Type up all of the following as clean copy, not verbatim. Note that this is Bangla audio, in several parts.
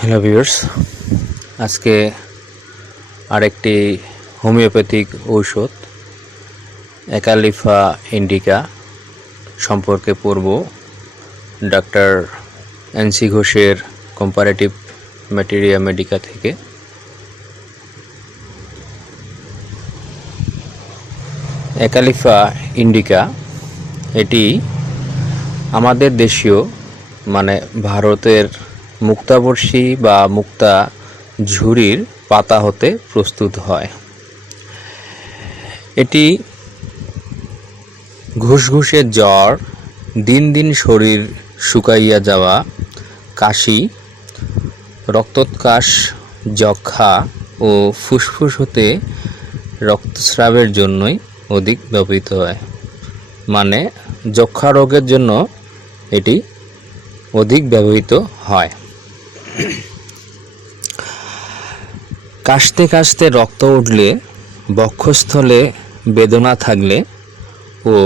হ্যালো ভিউয়ার্স, আজকে আরেকটি হোমিওপ্যাথিক ঔষধ অ্যাকালিফা ইন্ডিকা সম্পর্কে পড়ব। ডক্টর এনসি ঘোষের কম্পারেটিভ ম্যাটেরিয়া মেডিকা থেকে। অ্যাকালিফা ইন্ডিকা এটি আমাদের দেশীয় মানে ভারতের মুক্তাবর্ষী বা মুক্তা ঝুরির পাতা হতে প্রস্তুত হয়। এটি ঘুষঘুষে জ্বর, দিন দিন শরীর শুকাইয়া যাওয়া, কাশি, রক্তোৎকাশ, যক্ষা ও ফুসফুস হতে রক্তস্রাবের জন্যই অধিক ব্যবহৃত হয়। মানে যক্ষা রোগের জন্য এটি অধিক ব্যবহৃত হয়। কাশতে কাশতে রক্ত উঠলে, বক্ষস্থলে বেদনা থাকলে ও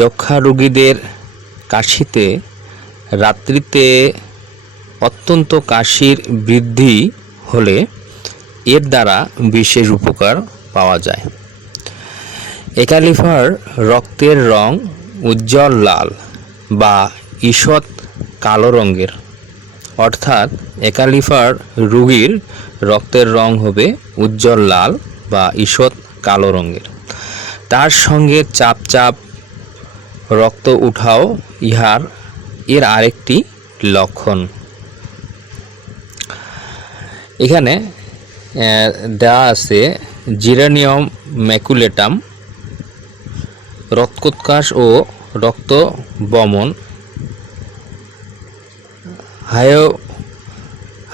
যক্ষা রোগীদের কাশিতে রাত্রিতে অত্যন্ত কাশির বৃদ্ধি হলে এর দ্বারা বিশেষ উপকার পাওয়া যায়। অ্যাকালিফার রক্তের রং উজ্জ্বল লাল বা ঈষৎ কালো রঙের, অর্থাৎ অ্যাকালিফার রোগীর রক্তের রং হবে উজ্জ্বল লাল বা ঈষৎ কালো রঙের। তার সঙ্গে চাপ চাপ রক্ত উঠাও এর আরেকটি লক্ষণ। এখানে দেওয়া আছে জিরানিয়াম ম্যাকুলেটাম, রক্তোৎকাশ ও রক্ত বমন,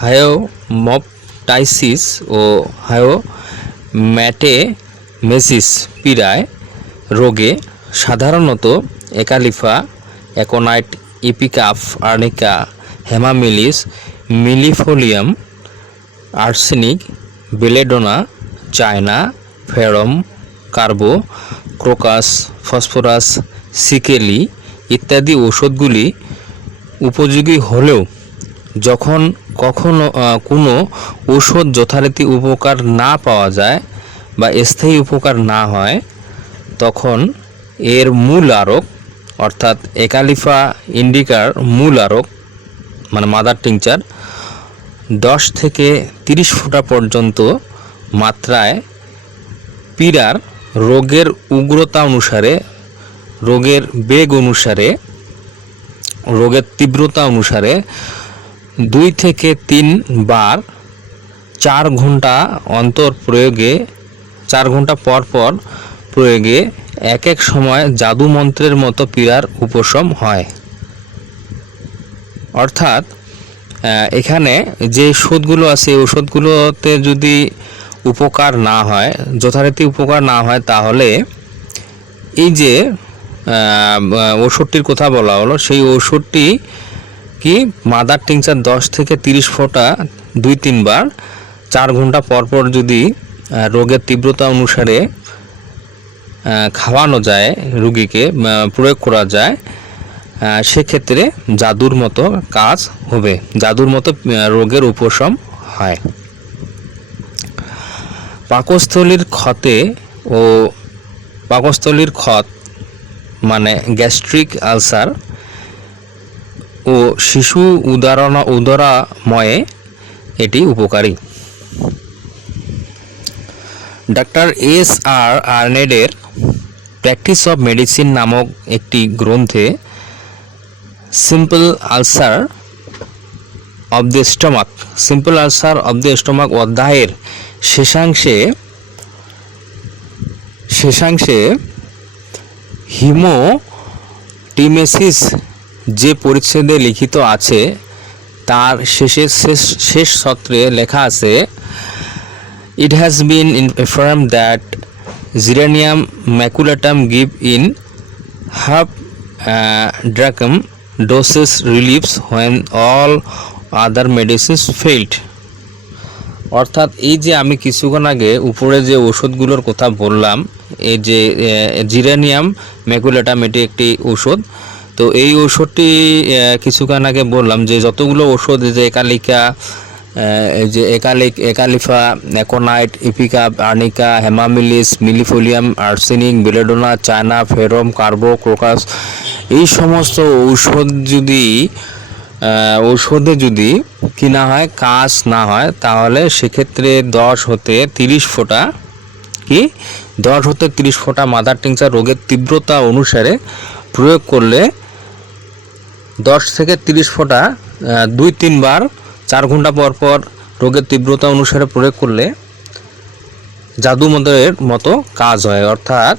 হায়োমপটাইসিস ও হায়োম্যাটেমেসিস পীড়ায় রোগে সাধারণত acalypha, aconite, ipecac, arnica, hamamelis, millefolium, arsenic, belladonna, china, ferrum, carbo, crocus, phosphorus, secale ইত্যাদি ঔষধগুলি উপযোগী হলেও যখন কোনো ঔষধ যথারীতি উপকার না পাওয়া যায় বা স্থায়ী উপকার না হয়, তখন এর মূল আরক অর্থাৎ অ্যাকালিফা ইন্ডিকার মূল আরক মানে মাদার টিংচার 10 থেকে 30 ফোঁটা পর্যন্ত মাত্রায় পীড়ার রোগের উগ্রতা অনুসারে, রোগের বেগ অনুসারে, রোগের তীব্রতা অনুসারে 2 থেকে 3 বার 4 ঘন্টা অন্তর প্রয়োগে, 4 ঘন্টা পর পর প্রয়োগে এক এক সময় জাদু মন্ত্রের মতো পীড়ার উপশম হয়। অর্থাৎ এখানে যে ওষুধগুলো আছে এই ওষুধগুলোতে যদি উপকার না হয়, যথারীতি উপকার না হয়, তাহলে এই যে ওষুধটির কথা বলা হলো সেই ওষুধটি কি মাদার টিংচার 10 থেকে 30 ফোঁটা 2-3 বার 4 ঘন্টা পর পর যদি রোগের তীব্রতা অনুসারে খাওয়ানো যায়, রোগীকে প্রয়োগ করা যায়, সেক্ষেত্রে জাদুর মতো কাজ হবে, জাদুর মতো রোগের উপশম হয়। পাকস্থলীর ক্ষত মানে গ্যাস্ট্রিক আলসার ও শিশু উদরাময়ে এটি উপকারী। Doctor S.R. আর্নেডের প্র্যাকটিস অফ মেডিসিন নামক একটি গ্রন্থে simple ulcer of the stomach অধ্যায়ের শেষাংশে হিমোটিমেসিস যে পরিচ্ছেদে লিখিত আছে তার শেষ সত্রে লেখা আছে, It has been affirmed that Geranium maculatum give in half drachm doses reliefs when all other medicines failed. অর্থাৎ এই যে আমি কিছুক্ষণ আগে উপরে যে ওষুধগুলোর কথা বললাম, এই যে জিরানিয়াম ম্যাকুলেটাম এটি একটি ওষুধ, তো এই ঔষধটি কিছুক্ষণ আগে বললাম যে যতগুলো ওষুধ, যে একালিকা, এই যে acalypha, aconite, ipecac, arnica, hamamelis, millefolium, arsenic, belladonna, china, ferrum, carbo, crocus, এই সমস্ত ঔষধে যদি কি না হয়, কাজ না হয়, তাহলে সেক্ষেত্রে 10 হতে 30 ফোঁটা কি 10 হতে 30 ফোঁটা মাদার টিংচার রোগের তীব্রতা অনুসারে প্রয়োগ করলে 10 থেকে 30 ফোঁটা 2-3 বার 4 ঘন্টা পর পর রোগের তীব্রতা অনুসারে প্রয়োগ করলে জাদু মন্ত্রের মতো কাজ হয়, অর্থাৎ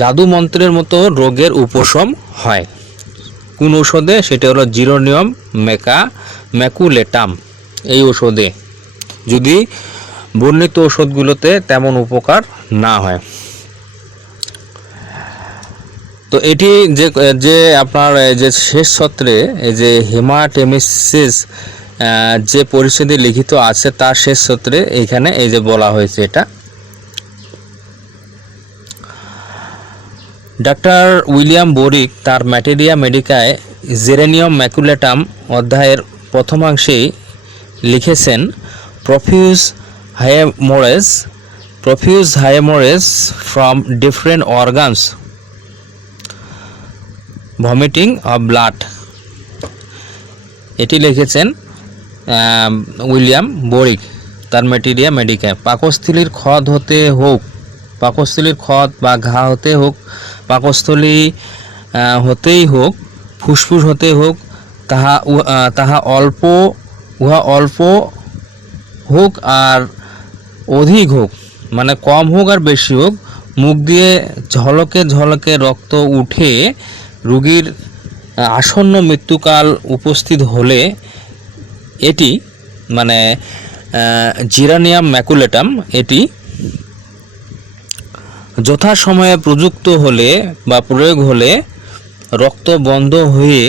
জাদু মন্ত্রের মতো রোগের উপশম হয়। কোন ঔষধে? সেটা হলো জিরোনিয়াম ম্যাকুলেটাম। এই ঔষধে যদি বর্ণিত ঔষধগুলোতে তেমন উপকার না হয়। তো এটি যে আপনার যে শেষ সূত্রে এই যে হেমাটেমেসিস যে পরিস্থিতি লিখিত আছে তার শেষ সূত্রে এখানে এই যে বলা হয়েছে এটা। ডক্টর উইলিয়াম বোরিক তার ম্যাটেরিয়া মেডিকায় জেরেনিয়াম ম্যাকুলেটাম অধ্যায়ের প্রথমাংশেই লিখেছেন, profuse haemorrhage from different organs, vomiting of blood. এটি লিখেছেন উইলিয়াম বোরিক তার ম্যাটেরিয়া মেডিকায়। পাকস্থলীর ক্ষত হতে হোক, পাকস্থলীর ক্ষত বা ঘা হতে হোক, পাকস্থলী হতেই হোক, ফুসফুস হতে হোক, তাহা অল্প হোক আর অধিক হোক, মানে কম হোক আর বেশি হোক, মুখ দিয়ে ঝলকে ঝলকে রক্ত উঠে রোগীর আসন্ন মৃত্যুকাল উপস্থিত হলে এটি মানে জিরানিয়াম ম্যাকুলেটাম এটি যথাসময়ে প্রযুক্ত হলে বা প্রয়োগ হলে রক্ত বন্ধ হয়ে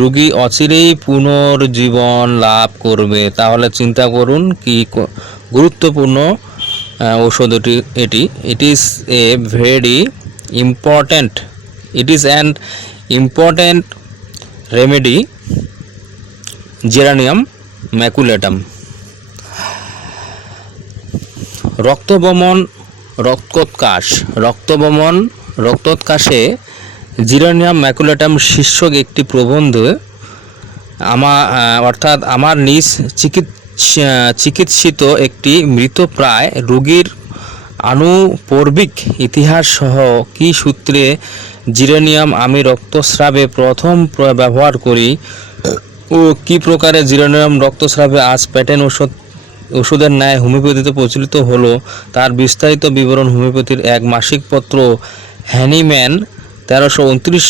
রোগী অচিরেই পুনর্জীবন লাভ করবে। তাহলে চিন্তা করুন কি গুরুত্বপূর্ণ ঔষধ এটি। It is a very important, it is an important remedy, geranium maculatum. রক্তবমন, রক্তোৎকাশে জিরানিয়াম ম্যাকুলেটাম শীর্ষক একটি প্রবন্ধ আমার নিজ চিকিৎসিত একটি মৃতপ্রায় রোগীর আনুপর্বিক ইতিহাস সহ কি সূত্রে জিরানিয়াম আমি রক্তস্রাবে প্রথম ব্যবহার করি ও কি প্রকারে জিরানিয়াম রক্তস্রাবে আজ প্যাটেন্ট ওষুধের ন্যায় হোমিওপ্যাথিতে প্রচলিত হলো তার বিস্তারিত বিবরণ হোমিওপ্যাথির এক মাসিক পত্র হ্যানিম্যান 1329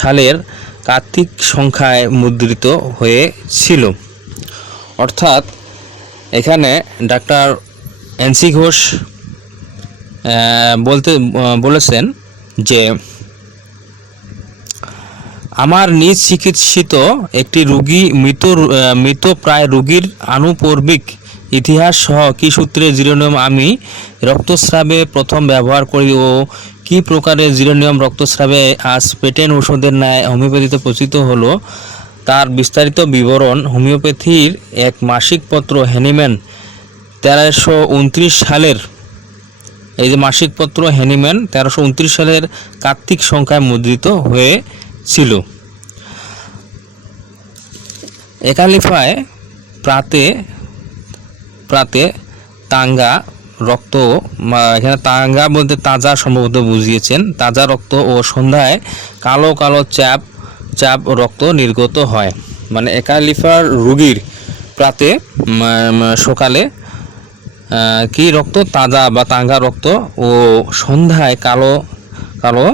সালের কার্তিক সংখ্যায় মুদ্রিত হয়েছিল। অর্থাৎ এখানে ডক্টর এনসি ঘোষ বলেছেন যে আমার নিজ চিকিৎসিত একটি মৃতপ্রায় রোগীর আনুপর্বিক ইতিহাস সহ কি সূত্রে জিরানিয়াম আমি রক্তস্রাবে প্রথম ব্যবহার করি ও কি প্রকারে জিরানিয়াম রক্তস্রাবে আজ পেটেন্ট ওষুধের ন্যায় হোমিওপ্যাথিতে প্রচলিত হলো তার বিস্তারিত বিবরণ হোমিওপ্যাথির এক মাসিক পত্র হ্যানিম্যান 1329 সালের, এই যে মাসিক পত্র হ্যানিম্যান 1329 সালের কার্তিক সংখ্যায় মুদ্রিত হয়েছিল। একালিফায় প্রাতে তাঙ্গা রক্ত, এখানে তাঙ্গা বলতে তাজা সম্ভবত বুঝিয়েছেন, তাজা রক্ত ও সন্ধ্যায় কালো কালো চাপ রক্ত নির্গত হয়। মানে একালিফার রোগীর প্রাতে সকালে কি রক্ত? তাজা বা তাঙ্গা রক্ত ও সন্ধ্যায় কালো কালো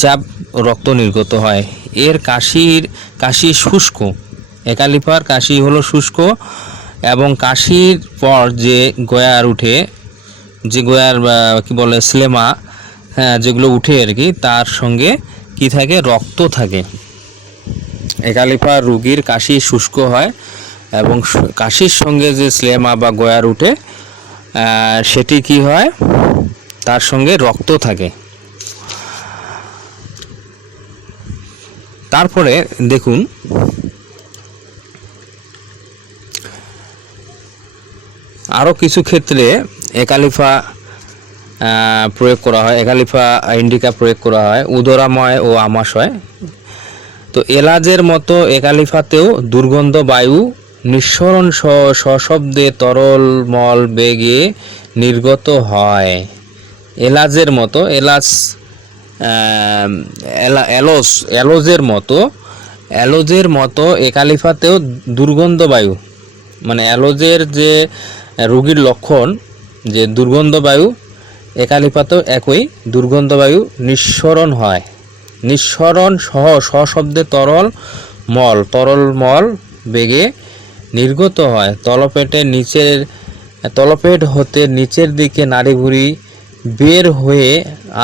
চাপ রক্ত নির্গত হয়। এর কাশি শুষ্ক, একালিফার কাশি হলো শুষ্ক এবং কাশির পর যে গয়ার উঠে, যে গয়ার কি বলে স্লেমা, হ্যাঁ, যেগুলো উঠে আর কি, তার সঙ্গে কি থাকে? রক্ত থাকে। একালিফার রোগীর কাশি শুষ্ক হয় এবং কাশির সঙ্গে যে স্লেমা বা গয়ার উঠে সেটি কি হয়? তার সঙ্গে রক্ত থাকে। তারপরে দেখুন আরও কিছু ক্ষেত্রে একালিফা প্রয়োগ করা হয়, একালিফা ইন্ডিকা প্রয়োগ করা হয় উদরাময় ও আমাশয়। তো এলাচের মতো একালিফাতেও দুর্গন্ধ বায়ু নিঃসরণ সশব্দে তরল মল বেগে নির্গত হয়। এলাচের মতো অ্যালোজের মতো একালিফাতেও দুর্গন্ধ বায়ু, মানে অ্যালোজের যে রোগীর লক্ষণ যে দুর্গন্ধ বায়ু, একালিফাতেও একই দুর্গন্ধ বায়ু নিঃসরণ হয়। নিঃসরণ সহ সশব্দে তরল মল বেগে নির্গত হয়। তলপেট হতে নিচের দিকে নাড়িভুঁড়ি বের হয়ে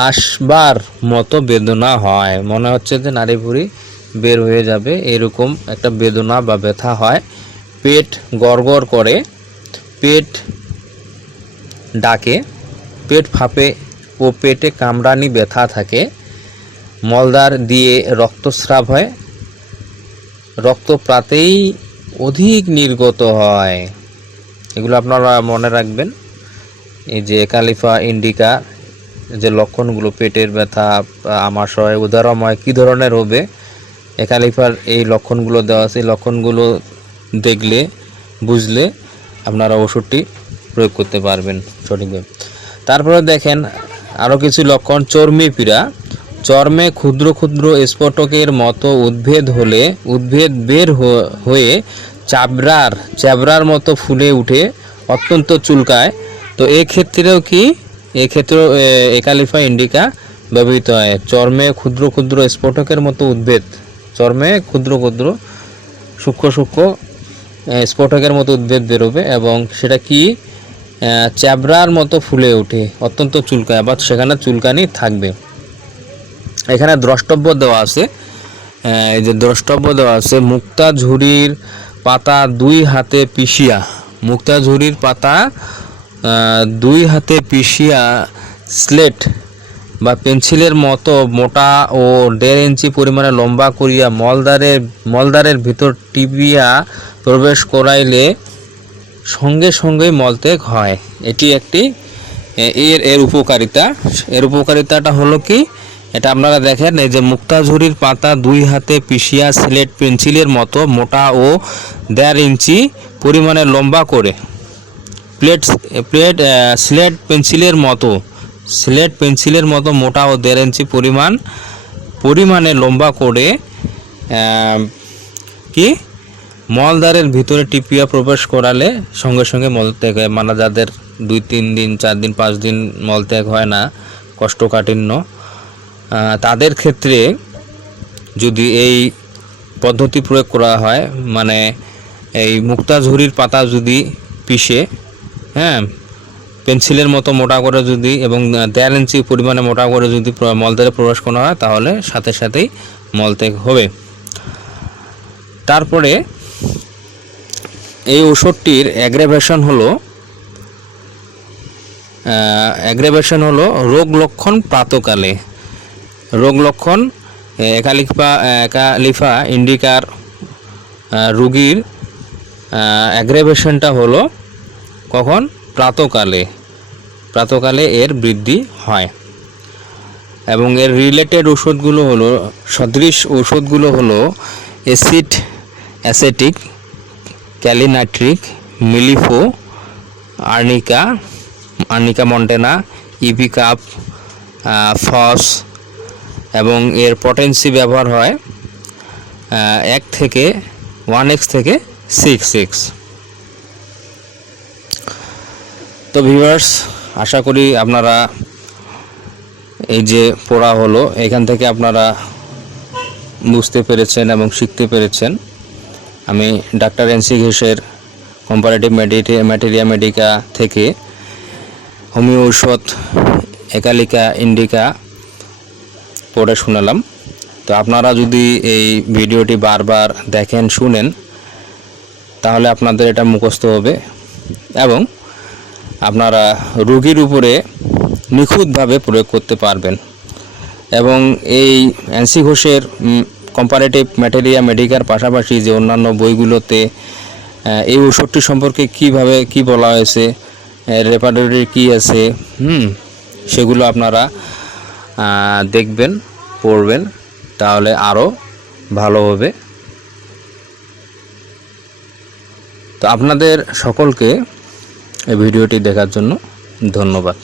আসবার মতো বেদনা হয়। মনে হচ্ছে যে নাড়িভুঁড়ি বের হয়ে যাবে, এরকম একটা বেদনা বা ব্যথা হয়। পেট গড়গড় করে, পেট ডাকে, পেট ফাঁপে ও পেটে কামড়ানি ব্যথা থাকে। মলদ্বার দিয়ে রক্তস্রাব হয়, রক্ত প্রাতেই অধিক নির্গত হয়। এগুলো আপনারা মনে রাখবেন। এই যে একালিফা ইন্ডিকা যে লক্ষণগুলো, পেটের ব্যথা, আমাশয়, উদরময় কী ধরনের হবে, একালিফার এই লক্ষণগুলো দেওয়া আছে। এই লক্ষণগুলো দেখলে বুঝলে আপনারা ওষুধটি প্রয়োগ করতে পারবেন সঠিকভাবে। তারপরে দেখেন আরও কিছু লক্ষণ। চর্মে পীড়া, চর্মে ক্ষুদ্র ক্ষুদ্র স্ফটকের মতো উদ্ভিদ বের হয়ে চাবড়ার মতো ফুলে উঠে অত্যন্ত চুলকায়। তো এক্ষেত্রেও একালিফা ইন্ডিকা ব্যবহৃত হয়। চর্মে ক্ষুদ্র ক্ষুদ্র স্ফটকের মতো উদ্ভিদ, চর্মে ক্ষুদ্র ক্ষুদ্র সূক্ষ্ম স্ফটকের মতো উদ্ভিদ বেরোবে এবং সেটা চাবড়ার মতো ফুলে ওঠে, অত্যন্ত চুলকায়, আবার সেখানে চুলকানি থাকবে। এখানে দ্রষ্টব্য দেওয়া আছে, এই যে দ্রষ্টব্য দেওয়া আছে, মুক্তা ঝুরির পাতা দুই হাতে পিষিয়া স্লেট বা পেন্সিলের মতো মোটা ও 1.5 ইঞ্চি পরিমাণে লম্বা করিয়া মলদ্বারের ভিতর টিপিয়া প্রবেশ করাইলে সঙ্গে সঙ্গে মলত্যাগ হয়। এটি একটি এর উপকারিতাটা হলো কি, এটা আপনারা দেখেন, এই যে মুক্তাঝুরির পাতা দুই হাতে পিষিয়া স্লেট পেন্সিলের মতো মোটা ও 1.5 ইঞ্চি পরিমাণে লম্বা করে স্লেট পেন্সিলের মতো মোটা ও 1.5 ইঞ্চি পরিমাণে লম্বা করে মলদ্বারের ভিতরে টিপিয়া প্রবেশ করালে সঙ্গে সঙ্গে মলত্যাগ হয়। মানে যাদের 2-3 দিন 4 দিন 5 দিন মলত্যাগ হয় না, কোষ্ঠকাঠিন্য, তাদের ক্ষেত্রে যদি এই পদ্ধতি প্রয়োগ করা হয়, মানে এই মুক্তাঝুরির পাতা যদি পিষে পেন্সিলের মতো মোটা করে যদি এবং 1.5 ইঞ্চি পরিমাণে মোটা করে যদি মলদ্বারে প্রবেশ করা হয়, তাহলে সাথে সাথেই মলত্যাগ হবে। তারপরে এই ওষুধটির অ্যাগ্রাভেশন হলো রোগ লক্ষণ প্রাতকালে। রোগ লক্ষণ একালিফা ইন্ডিকার রোগীর অ্যাগ্রাভেশনটা হলো কখন? প্রাতকালে এর বৃদ্ধি হয়। এবং এর রিলেটেড ওষুধগুলো হলো, সদৃশ ওষুধগুলো হলো অ্যাসেটিক, ক্যালিনাইট্রিক, মিলিফো, আর্নিকা মন্টেনা, ইপিকাপ, ফস, এবং এর পটেন্সি ব্যবহার হয় 1x থেকে 6x। তো ভিউয়ার্স, আশা করি আপনারা এই যে পড়া হলো, এখান থেকে আপনারা বুঝতে পেরেছেন এবং শিখতে পেরেছেন। আমি ডাক্তার এনসি ঘোষের কম্পারেটিভ ম্যাটেরিয়া মেডিকা থেকে হোমিও ঔষধ একালিকা ইন্ডিকা পড়ে শোনালাম। তো আপনারা যদি এই ভিডিওটি বারবার দেখেন, শুনেন, তাহলে আপনাদের এটা মুখস্থ হবে এবং আপনারা রোগীর উপরে নিখুঁতভাবে প্রয়োগ করতে পারবেন। এবং এই এনসি ঘোষের কম্পারেটিভ ম্যাটেরিয়া মেডিকার পাশাপাশি যে অন্যান্য বইগুলোতে এই ওষুধটি সম্পর্কে কিভাবে কি বলা হয়েছে, রেপার্টরি কি আছে, সেগুলো আপনারা দেখবেন, পড়বেন, তাহলে আরও ভালো হবে। তো আপনাদের সকলকে এই ভিডিওটি দেখার জন্য ধন্যবাদ।